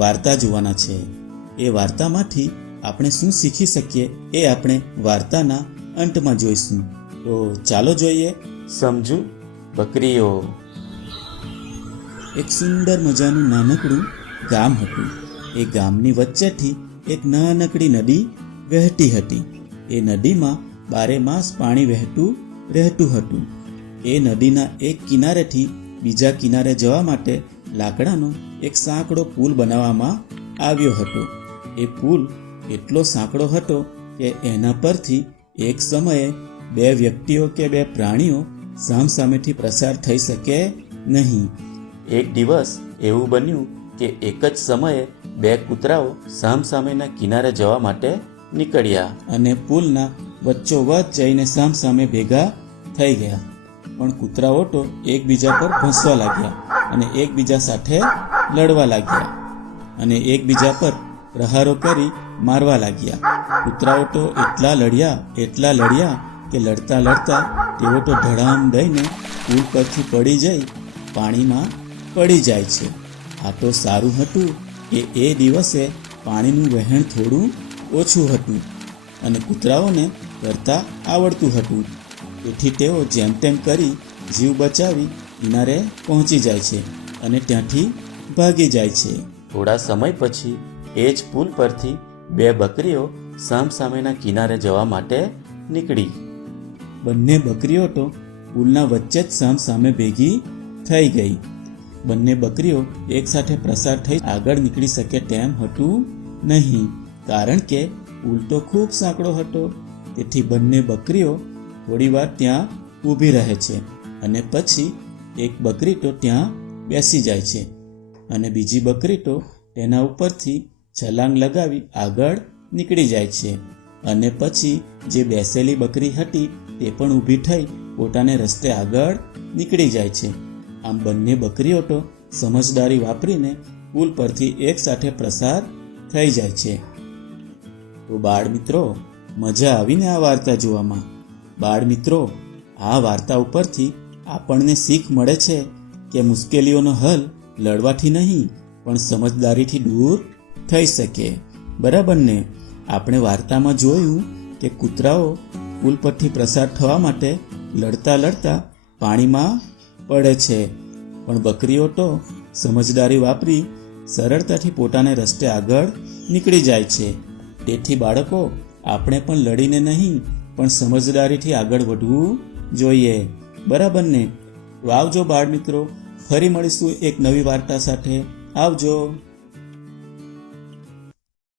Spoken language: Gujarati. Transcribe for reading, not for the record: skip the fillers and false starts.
વાર્તા જોવાના છે. એ વાર્તામાંથી આપણે શું શીખી શકીએ એ આપણે વાર્તાના અંતમાં જોઈશું. તો ચાલો જોઈએ. સમજુ બકરીઓ. એક સુંદર મજાનું નાનકડું ગામ હતું. એ ગામની વચ્ચેથી એક નાનકડી નદી વહેતી હતી. એ નદીમાં 12 માસ પાણી વહેતું રહેતું હતું. એ નદીના એક કિનારેથી બીજા કિનારે જવા માટે લાકડાનો એક સાંકડો પુલ બનાવવામાં આવ્યો હતો. એ પુલ એટલો સાંકડો હતો કે એના પરથી એક સમયે 2 વ્યક્તિઓ કે 2 પ્રાણીઓ સામસામેથી પ્રસાર થઈ શકે નહીં. એક દિવસ એવું બન્યું કે એક જ સમયે 2 કૂતરાઓ સામસામેના કિનારે જવા માટે નીકળ્યા અને પુલના વચ્ચોવચ્ચ જઈને સામસામે ભેગા થઈ ગયા. પણ કૂતરાઓ તો એકબીજા પર ભસવા લાગ્યા અને એકબીજા સાથે લડવા લાગ્યા અને એકબીજા પર પ્રહારો કરી મારવા લાગ્યા. કૂતરાઓ તો એટલા લડ્યા કે લડતા લડતા તેઓ તો ધડામ દઈને પુલ પરથી પડી જઈ પાણીમાં પડી જાય છે. આ તો સારું હતું કે એ દિવસે પાણીનું વહેણ થોડું ઓછું હતું અને કૂતરાઓને તરતા આવડતું હતું. તેથી તેઓ જેમ તેમ કરી જીવ બચાવી કિનારે પહોંચી જાય છે અને ત્યાંથી ભાગી જાય છે. થોડા સમય પછી એ જ પુલ પરથી 2 બકરીઓ સામસામેના કિનારે જવા માટે નીકળી. બંને બકરીઓ તો પુલના વચ્ચે જ સામસામે ભેગી થઈ ગઈ. બંને બકરીઓ એકસાથે પ્રસાર થઈ આગળ નીકળી શકે તેમ હતું નહીં, કારણ કે પુલ તો ખૂબ સાંકડો હતો. તેથી બંને બકરીઓ થોડીવાર ત્યાં ઊભી રહે છે અને પછી એક બકરી તો ત્યાં બેસી જાય છે અને બીજી બકરી તો તેના ઉપરથી છલાંગ લગાવી આગળ નીકળી જાય છે અને પછી જે બેસેલી બકરી હતી તે પણ ઊભી થઈ પોતાને રસ્તે આગળ નીકળી જાય છે. આમ બંને બકરીઓ તો સમજદારી વાપરીને પુલ પરથી એકસાથે પ્રસાર થઈ જાય છે. તો બાળ મિત્રો, મજા આવીને આ વાર્તા જોવામાં? બાળ મિત્રો, આ વાર્તા ઉપરથી આપણને શીખ મળે છે કે મુશ્કેલીઓનો હલ લડવાથી નહીં પણ સમજદારીથી દૂર થઈ શકે. બરાબર ને? આપણે વાર્તામાં જોયું કે કૂતરાઓ પુલ પરથી પ્રસાર થવા માટે લડતા લડતા પાણીમાં પડે છે, પણ બકરીઓ તો સમજદારી વાપરી સરળતાથી પોતાને રસ્તે આગળ નીકળી જાય છે. તેથી બાળકો, આપણે પણ લડીને નહીં પણ સમજદારીથી આગળ વધવું જોઈએ. બરાબર ને? તો આવજો બાળ મિત્રો, ફરી મળીશું એક નવી વાર્તા સાથે. આવજો.